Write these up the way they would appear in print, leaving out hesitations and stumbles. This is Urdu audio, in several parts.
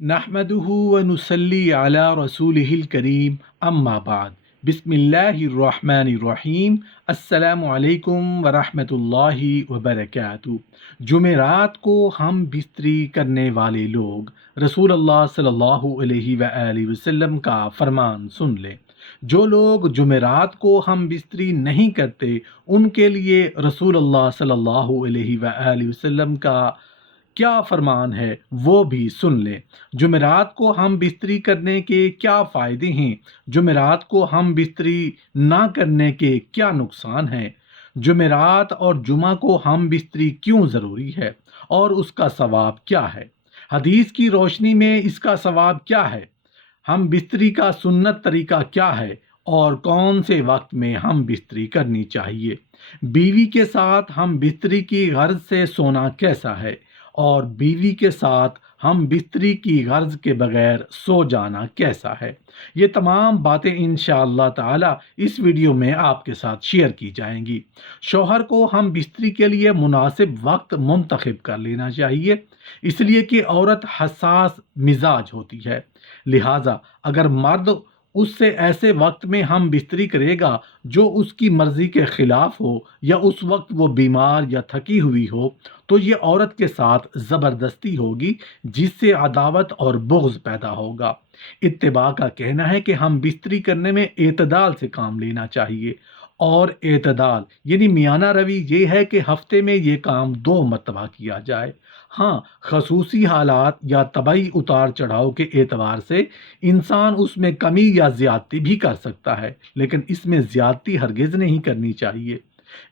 نحمده ونصلي على رسوله الكريم اما بعد بسم اللہ الرحمن الرحیم السلام علیکم ورحمۃ اللہ وبرکاتہ۔ جمعرات کو ہم بستری کرنے والے لوگ رسول اللہ صلی اللہ علیہ وآلہ وسلم کا فرمان سن لیں۔ جو لوگ جمعرات کو ہم بستری نہیں کرتے ان کے لیے رسول اللہ صلی اللہ علیہ وآلہ وسلم کا کیا فرمان ہے وہ بھی سن لیں۔ جمعرات کو ہم بستری کرنے کے کیا فائدے ہیں، جمعرات کو ہم بستری نہ کرنے کے کیا نقصان ہیں، جمعرات اور جمعہ کو ہم بستری کیوں ضروری ہے اور اس کا ثواب کیا ہے، حدیث کی روشنی میں اس کا ثواب کیا ہے، ہم بستری کا سنت طریقہ کیا ہے اور کون سے وقت میں ہم بستری کرنی چاہیے، بیوی کے ساتھ ہم بستری کی غرض سے سونا کیسا ہے اور بیوی کے ساتھ ہم بستری کی غرض کے بغیر سو جانا کیسا ہے، یہ تمام باتیں انشاءاللہ تعالی اس ویڈیو میں آپ کے ساتھ شیئر کی جائیں گی۔ شوہر کو ہم بستری کے لیے مناسب وقت منتخب کر لینا چاہیے، اس لیے کہ عورت حساس مزاج ہوتی ہے، لہٰذا اگر مرد اس سے ایسے وقت میں ہم بستری کرے گا جو اس کی مرضی کے خلاف ہو یا اس وقت وہ بیمار یا تھکی ہوئی ہو تو یہ عورت کے ساتھ زبردستی ہوگی جس سے عداوت اور بغض پیدا ہوگا۔ اتباع کا کہنا ہے کہ ہم بستری کرنے میں اعتدال سے کام لینا چاہیے، اور اعتدال یعنی میانہ روی یہ ہے کہ ہفتے میں یہ کام 2 مرتبہ کیا جائے۔ ہاں، خصوصی حالات یا طبعی اتار چڑھاؤ کے اعتبار سے انسان اس میں کمی یا زیادتی بھی کر سکتا ہے، لیکن اس میں زیادتی ہرگز نہیں کرنی چاہیے،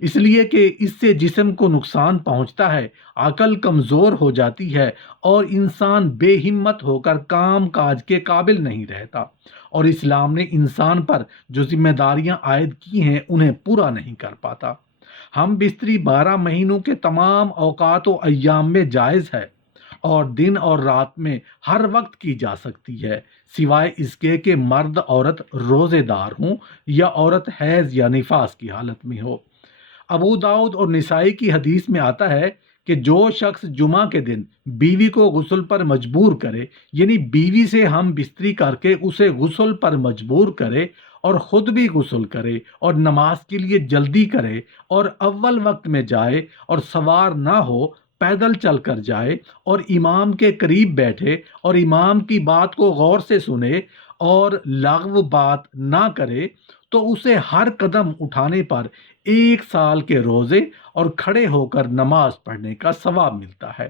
اس لیے کہ اس سے جسم کو نقصان پہنچتا ہے، عقل کمزور ہو جاتی ہے اور انسان بے ہمت ہو کر کام کاج کے قابل نہیں رہتا، اور اسلام نے انسان پر جو ذمہ داریاں عائد کی ہیں انہیں پورا نہیں کر پاتا۔ ہم بستری 12 مہینوں کے تمام اوقات و ایام میں جائز ہے اور دن اور رات میں ہر وقت کی جا سکتی ہے، سوائے اس کے کہ مرد عورت روزے دار ہوں یا عورت حیض یا نفاس کی حالت میں ہو۔ ابو داؤد اور نسائی کی حدیث میں آتا ہے کہ جو شخص جمعہ کے دن بیوی کو غسل پر مجبور کرے، یعنی بیوی سے ہم بستری کر کے اسے غسل پر مجبور کرے اور خود بھی غسل کرے اور نماز کے لیے جلدی کرے اور اول وقت میں جائے اور سوار نہ ہو، پیدل چل کر جائے اور امام کے قریب بیٹھے اور امام کی بات کو غور سے سنے اور لغو بات نہ کرے تو اسے ہر قدم اٹھانے پر 1 سال کے روزے اور کھڑے ہو کر نماز پڑھنے کا ثواب ملتا ہے۔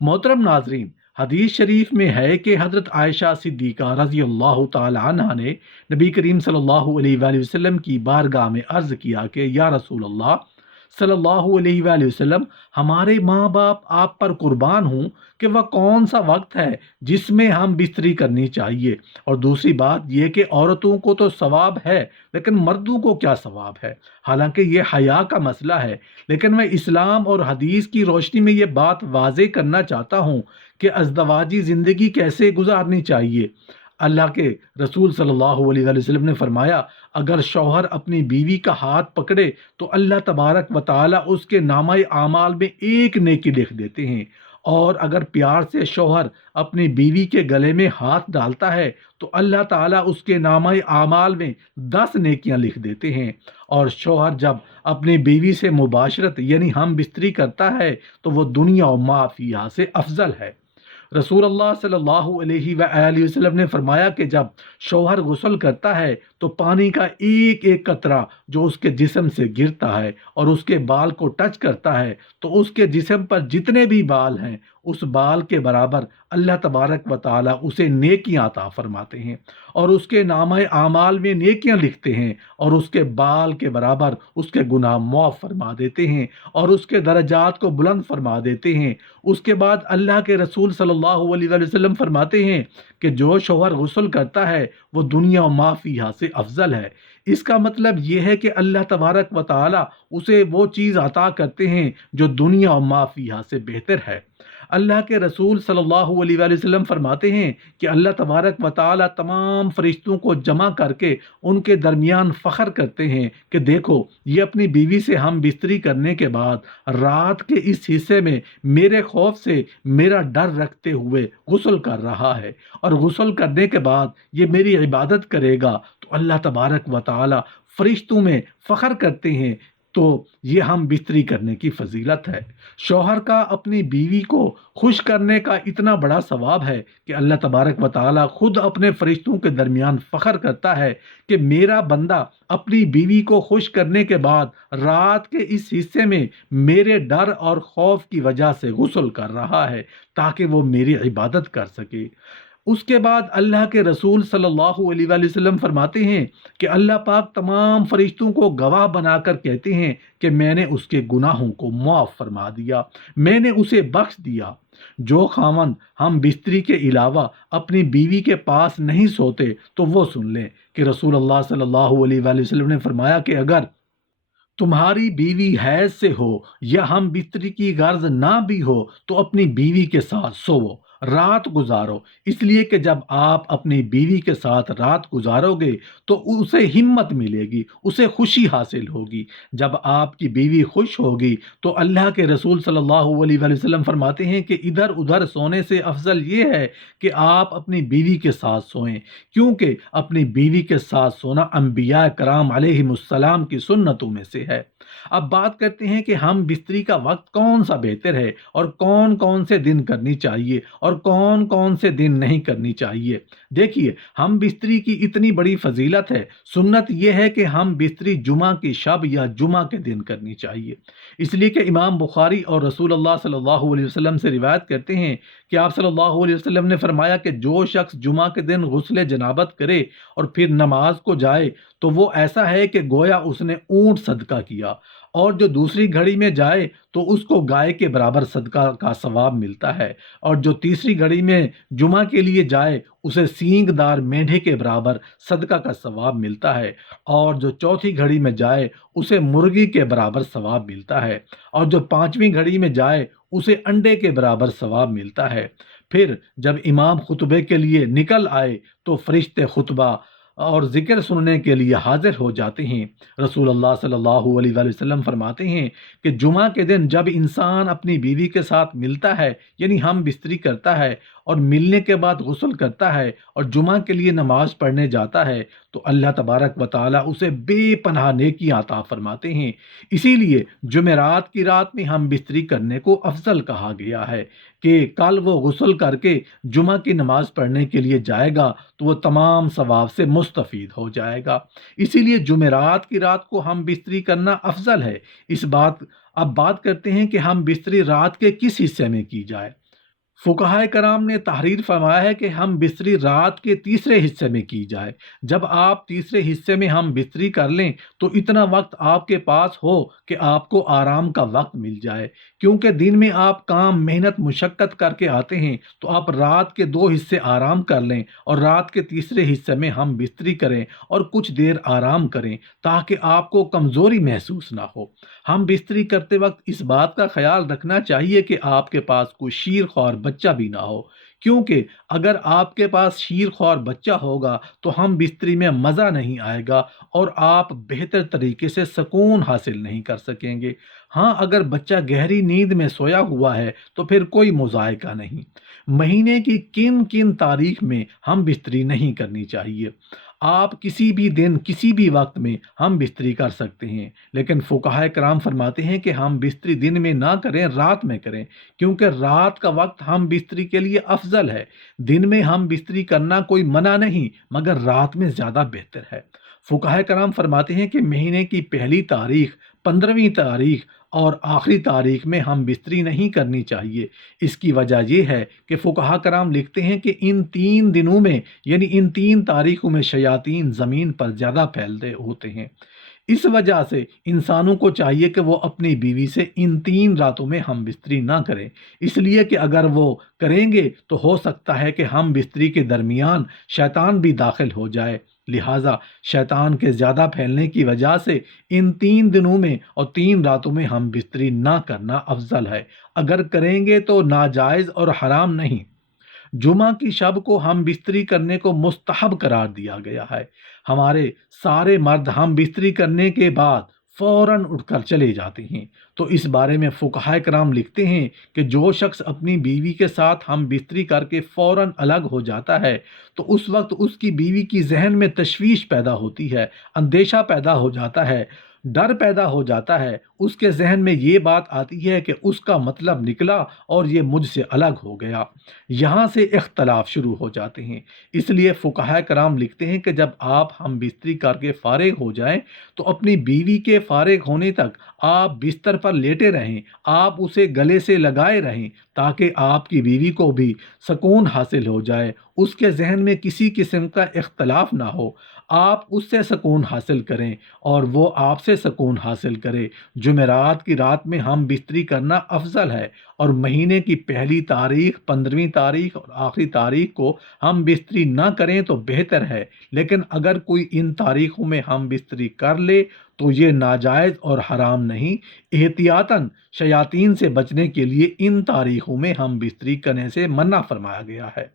محترم ناظرین، حدیث شریف میں ہے کہ حضرت عائشہ صدیقہ رضی اللہ تعالی عنہا نے نبی کریم صلی اللہ علیہ وآلہ وسلم کی بارگاہ میں عرض کیا کہ یا رسول اللہ صلی اللہ علیہ وآلہ وسلم، ہمارے ماں باپ آپ پر قربان ہوں کہ وہ کون سا وقت ہے جس میں ہم بستری کرنی چاہیے، اور دوسری بات یہ کہ عورتوں کو تو ثواب ہے لیکن مردوں کو کیا ثواب ہے، حالانکہ یہ حیا کا مسئلہ ہے، لیکن میں اسلام اور حدیث کی روشنی میں یہ بات واضح کرنا چاہتا ہوں کہ ازدواجی زندگی کیسے گزارنی چاہیے۔ اللہ کے رسول صلی اللہ علیہ وآلہ وسلم نے فرمایا، اگر شوہر اپنی بیوی کا ہاتھ پکڑے تو اللہ تبارک و تعالی اس کے نامہ اعمال میں 1 نیکی لکھ دیتے ہیں، اور اگر پیار سے شوہر اپنی بیوی کے گلے میں ہاتھ ڈالتا ہے تو اللہ تعالیٰ اس کے نامہ اعمال میں 10 نیکیاں لکھ دیتے ہیں، اور شوہر جب اپنی بیوی سے مباشرت یعنی ہم بستری کرتا ہے تو وہ دنیا و ما فیہا سے افضل ہے۔ رسول اللہ صلی اللہ علیہ وآلہ وسلم نے فرمایا کہ جب شوہر غسل کرتا ہے تو پانی کا ایک ایک قطرہ جو اس کے جسم سے گرتا ہے اور اس کے بال کو ٹچ کرتا ہے تو اس کے جسم پر جتنے بھی بال ہیں اس بال کے برابر اللہ تبارک و تعالیٰ اسے نیکیاں عطا فرماتے ہیں، اور اس کے نامہ اعمال میں نیکیاں لکھتے ہیں، اور اس کے بال کے برابر اس کے گناہ معاف فرما دیتے ہیں اور اس کے درجات کو بلند فرما دیتے ہیں۔ اس کے بعد اللہ کے رسول صلی اللہ علیہ وآلہ وسلم فرماتے ہیں کہ جو شوہر غسل کرتا ہے وہ دنیا و ما فیہا سے افضل ہے۔ اس کا مطلب یہ ہے کہ اللہ تبارک و تعالی اسے وہ چیز عطا کرتے ہیں جو دنیا و ما فیہا سے بہتر ہے۔ اللہ کے رسول صلی اللہ علیہ وآلہ وسلم فرماتے ہیں کہ اللہ تبارک و تعالی تمام فرشتوں کو جمع کر کے ان کے درمیان فخر کرتے ہیں کہ دیکھو یہ اپنی بیوی سے ہم بستری کرنے کے بعد رات کے اس حصے میں میرے خوف سے میرا ڈر رکھتے ہوئے غسل کر رہا ہے، اور غسل کرنے کے بعد یہ میری عبادت کرے گا۔ تو اللہ تبارک و تعالی فرشتوں میں فخر کرتے ہیں، تو یہ ہم بستری کرنے کی فضیلت ہے۔ شوہر کا اپنی بیوی کو خوش کرنے کا اتنا بڑا ثواب ہے کہ اللہ تبارک و تعالی خود اپنے فرشتوں کے درمیان فخر کرتا ہے کہ میرا بندہ اپنی بیوی کو خوش کرنے کے بعد رات کے اس حصے میں میرے ڈر اور خوف کی وجہ سے غسل کر رہا ہے تاکہ وہ میری عبادت کر سکے۔ اس کے بعد اللہ کے رسول صلی اللہ علیہ وآلہ وسلم فرماتے ہیں کہ اللہ پاک تمام فرشتوں کو گواہ بنا کر کہتے ہیں کہ میں نے اس کے گناہوں کو معاف فرما دیا، میں نے اسے بخش دیا۔ جو خاوند ہم بستری کے علاوہ اپنی بیوی کے پاس نہیں سوتے تو وہ سن لیں کہ رسول اللہ صلی اللہ علیہ وآلہ وسلم نے فرمایا کہ اگر تمہاری بیوی حیض سے ہو یا ہم بستری کی غرض نہ بھی ہو تو اپنی بیوی کے ساتھ سوو، رات گزارو، اس لیے کہ جب آپ اپنی بیوی کے ساتھ رات گزارو گے تو اسے ہمت ملے گی، اسے خوشی حاصل ہوگی۔ جب آپ کی بیوی خوش ہوگی تو اللہ کے رسول صلی اللہ علیہ وآلہ وسلم فرماتے ہیں کہ ادھر ادھر سونے سے افضل یہ ہے کہ آپ اپنی بیوی کے ساتھ سوئیں، کیونکہ اپنی بیوی کے ساتھ سونا انبیاء کرام علیہم السلام کی سنتوں میں سے ہے۔ اب بات کرتے ہیں کہ ہم بستری کا وقت کون سا بہتر ہے اور کون کون سے دن کرنی چاہیے اور کون کون سے دن نہیں کرنی چاہیے۔ دیکھیے، ہم بستری کی اتنی بڑی فضیلت ہے، سنت یہ ہے کہ ہم بستری جمعہ کی شب یا جمعہ کے دن کرنی چاہیے، اس لیے کہ امام بخاری اور رسول اللہ صلی اللہ علیہ وسلم سے روایت کرتے ہیں کہ آپ صلی اللہ علیہ وسلم نے فرمایا کہ جو شخص جمعہ کے دن غسل جنابت کرے اور پھر نماز کو جائے تو وہ ایسا ہے کہ گویا اس نے اونٹ صدقہ کیا، اور جو دوسری گھڑی میں جائے تو اس کو گائے کے برابر صدقہ کا ثواب ملتا ہے، اور جو تیسری گھڑی میں جمعہ کے لیے جائے اسے سینگ دار مینڈھے کے برابر صدقہ کا ثواب ملتا ہے، اور جو چوتھی گھڑی میں جائے اسے مرغی کے برابر ثواب ملتا ہے، اور جو پانچویں گھڑی میں جائے اسے انڈے کے برابر ثواب ملتا ہے۔ پھر جب امام خطبے کے لیے نکل آئے تو فرشتے خطبہ اور ذکر سننے کے لیے حاضر ہو جاتے ہیں۔ رسول اللہ صلی اللہ علیہ وآلہ وسلم فرماتے ہیں کہ جمعہ کے دن جب انسان اپنی بیوی کے ساتھ ملتا ہے، یعنی ہم بستری کرتا ہے اور ملنے کے بعد غسل کرتا ہے اور جمعہ کے لیے نماز پڑھنے جاتا ہے، تو اللہ تبارک و تعالیٰ اسے بے پناہ نیکیاں عطا فرماتے ہیں۔ اسی لیے جمعرات کی رات میں ہم بستری کرنے کو افضل کہا گیا ہے کہ کل وہ غسل کر کے جمعہ کی نماز پڑھنے کے لیے جائے گا تو وہ تمام ثواب سے مستفید ہو جائے گا۔ اسی لیے جمعرات کی رات کو ہم بستری کرنا افضل ہے۔ اب بات کرتے ہیں کہ ہم بستری رات کے کس حصے میں کی جائے۔ فقہائے کرام نے تحریر فرمایا ہے کہ ہم بستری رات کے تیسرے حصے میں کی جائے۔ جب آپ تیسرے حصے میں ہم بستری کر لیں تو اتنا وقت آپ کے پاس ہو کہ آپ کو آرام کا وقت مل جائے، کیونکہ دن میں آپ کام محنت مشقت کر کے آتے ہیں، تو آپ رات کے 2 حصے آرام کر لیں اور رات کے تیسرے حصے میں ہم بستری کریں اور کچھ دیر آرام کریں تاکہ آپ کو کمزوری محسوس نہ ہو۔ ہم بستری کرتے وقت اس بات کا خیال رکھنا چاہیے کہ آپ کے پاس کوئی شیر خوار بچہ بھی نہ ہو، کیونکہ اگر آپ کے پاس شیر خوار بچہ ہوگا تو ہم بستری میں مزہ نہیں آئے گا اور آپ بہتر طریقے سے سکون حاصل نہیں کر سکیں گے۔ ہاں، اگر بچہ گہری نیند میں سویا ہوا ہے تو پھر کوئی مذائقہ نہیں۔ مہینے کی کن کن تاریخ میں ہم بستری نہیں کرنی چاہیے؟ آپ کسی بھی دن کسی بھی وقت میں ہم بستری کر سکتے ہیں، لیکن فقہائے کرام فرماتے ہیں کہ ہم بستری دن میں نہ کریں، رات میں کریں، کیونکہ رات کا وقت ہم بستری کے لیے افضل ہے۔ دن میں ہم بستری کرنا کوئی منع نہیں، مگر رات میں زیادہ بہتر ہے۔ فقہائے کرام فرماتے ہیں کہ مہینے کی پہلی تاریخ، 15ویں تاریخ اور آخری تاریخ میں ہم بستری نہیں کرنی چاہیے۔ اس کی وجہ یہ ہے کہ فقہاء کرام لکھتے ہیں کہ ان 3 دنوں میں، یعنی ان 3 تاریخوں میں شیاطین زمین پر زیادہ پھیلتے ہوتے ہیں۔ اس وجہ سے انسانوں کو چاہیے کہ وہ اپنی بیوی سے ان 3 راتوں میں ہم بستری نہ کریں، اس لیے کہ اگر وہ کریں گے تو ہو سکتا ہے کہ ہم بستری کے درمیان شیطان بھی داخل ہو جائے۔ لہٰذا شیطان کے زیادہ پھیلنے کی وجہ سے ان 3 دنوں میں اور 3 راتوں میں ہم بستری نہ کرنا افضل ہے، اگر کریں گے تو ناجائز اور حرام نہیں۔ جمعہ کی شب کو ہم بستری کرنے کو مستحب قرار دیا گیا ہے۔ ہمارے سارے مرد ہم بستری کرنے کے بعد فوراً اٹھ کر چلے جاتے ہیں، تو اس بارے میں فقہائے کرام لکھتے ہیں کہ جو شخص اپنی بیوی کے ساتھ ہم بستری کر کے فوراً الگ ہو جاتا ہے تو اس وقت اس کی بیوی کی ذہن میں تشویش پیدا ہوتی ہے، اندیشہ پیدا ہو جاتا ہے، ڈر پیدا ہو جاتا ہے، اس کے ذہن میں یہ بات آتی ہے کہ اس کا مطلب نکلا اور یہ مجھ سے الگ ہو گیا۔ یہاں سے اختلاف شروع ہو جاتے ہیں۔ اس لیے فقہائے کرام لکھتے ہیں کہ جب آپ ہم بستری کر کے فارغ ہو جائیں تو اپنی بیوی کے فارغ ہونے تک آپ بستر پر لیٹے رہیں، آپ اسے گلے سے لگائے رہیں تاکہ آپ کی بیوی کو بھی سکون حاصل ہو جائے، اس کے ذہن میں کسی قسم کا اختلاف نہ ہو، آپ اس سے سکون حاصل کریں اور وہ آپ سے سکون حاصل کرے۔ جمعرات کی رات میں ہم بستری کرنا افضل ہے، اور مہینے کی پہلی تاریخ، 15ویں تاریخ اور آخری تاریخ کو ہم بستری نہ کریں تو بہتر ہے، لیکن اگر کوئی ان تاریخوں میں ہم بستری کر لے تو یہ ناجائز اور حرام نہیں۔ احتیاطاً شیاطین سے بچنے کے لیے ان تاریخوں میں ہم بستری کرنے سے منع فرمایا گیا ہے۔